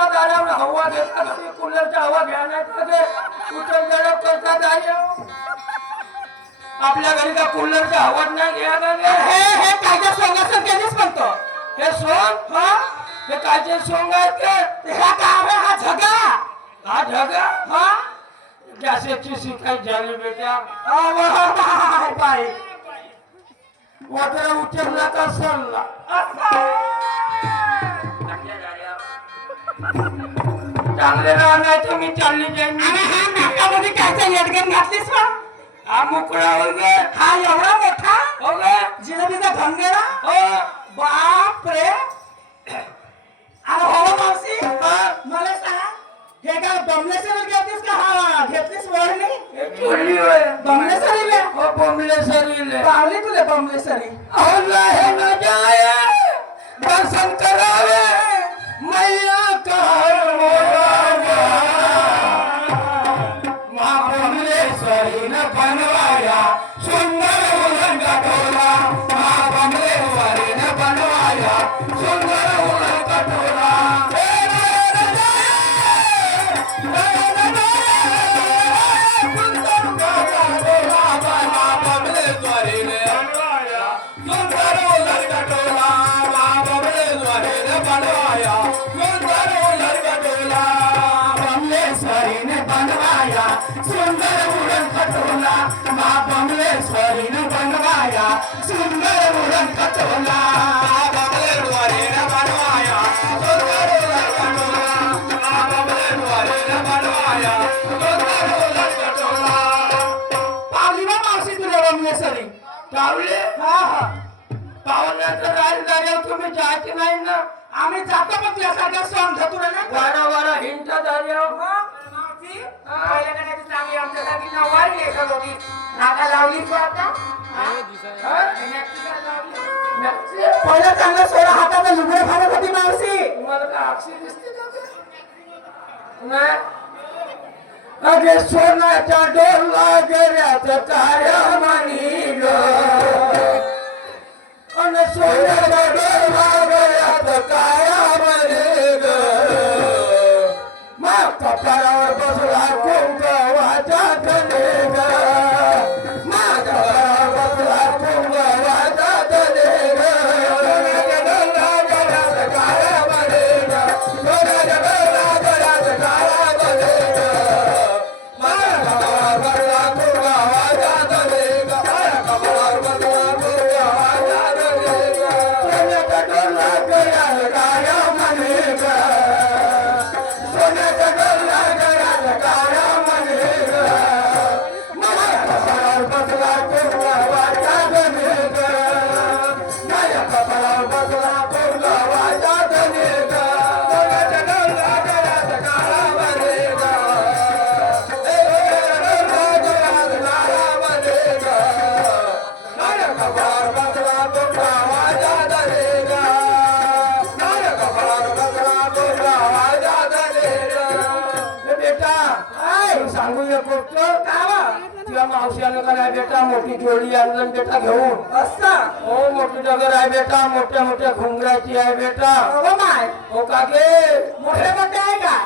करता दारावर हवा घेतला तरी कूलरचा हवा घ्या नाही तर उचल जडप करता दार आपल्या घरी का कूलरचा हवा नाही घ्या हे कायद्या सोंगाचं त्यांनीच म्हणतो. हे सोंग हे कायचे सोंग आहेत हा काम आहे, हा झगा. हा ढगा हा गॅसेची शिकाय झाली बेटा बाई वाटर उचलला का सरला चांगले राहण्याचं मी चालली जाईन. आणि हा नाकामध्ये कायचा येडगण घातलीस बा. हा मोकळा हो गे हा एवढा मोठा हो गे जिलेबीचा भंगेरा. हो बाप रे. अरे हो मावशी मला सांग हे काय बमलेश्वरी घेतलीस का हा घेतलीस वळणी चोरली होय बमलेश्वरीले हो बमलेश्वरीले पावली तुले बमलेश्वरी. अल्लाह है न जाए दर्शन करावे मैया का माँ बमलेश्वरी ने बनवाया सुंदर उलन कटोरा. माँ बमलेश्वरी ने बनवाया सुंदर उलन कटोरा. सुंदर उड़न खटोला माँ बमलेश्वरी ने बनवाया सुंदर उड़न खटोला. बमलेश्वरी ने बनवाया सुंदर उड़न खटोला. माँ बमलेश्वरी ने बनवाया सुंदर उड़न खटोला. पावली ना मावशी तुले बमलेश्वरी. पावले हा हा पावण्याचं राज झाल्यावर तुम्ही जायचे नाही ना. आम्ही जातो पण तुझ्यासारख्या सॉंग धतुरा ना वारा वारा हिंसा झाल्यावर मावशी पहिल्याकडे चांगली आमच्या जागी नवारी आहे का दोघी नाका लावली तू आता पहिला चांगला सोळा हाताचा लुगडे फाडत होती मावशी. तुम्हाला काय अक्षी दिसते का ते? नाही. अगे सोन्याच्या डोला गेल्याचं काय म्हणी ग अन सोन्याच्या डोला गेल्याचं काय म्हणे ग. मग कपाळावर बसला कुंकवाचा धने ग. माझ्या कपाळावर बसला कुंकवाचा धने ग. सोन्याच्या डोला गेल्याचं काय म्हणे ग. सोन्याच्या डोला गेल्याचं काय म्हणे ग. माझ्या कपाळावर बसला कुंकवाचा धने ग. माझ्या कपाळावर बसला कुंकवाचा धने ग. सोन्याच्या डोला गेल्याचं काय म्हणे ग. सोन्याच्या डोला गेल्याचं काय म्हणे ग. माझ्या कपाळावर बसला कुंकवाचा धने ग. माझ्या कपाळावर बसला कुंकवाचा धने ग. सोन्याच्या डोला गेल्याचं काय म्हणे ग. सोन्याच्या डोला गेल्याचं काय म्हणे ग. माझ्या कपाळावर बसला कुंकवाचा धने ग. माझ्या कपाळावर बसला कुंकवाचा धने ग. बेटा सांगू एक गोष्ट तुझ्या मावशीला का नाही बेटा मोठी जोडी आणलं बेटा घेऊन असता हो मोठी डगर आहे बेटा मोठ्या मोठ्या घुंगराची आहे बेटा हो माय हो का गे मोठे मोठे आहे का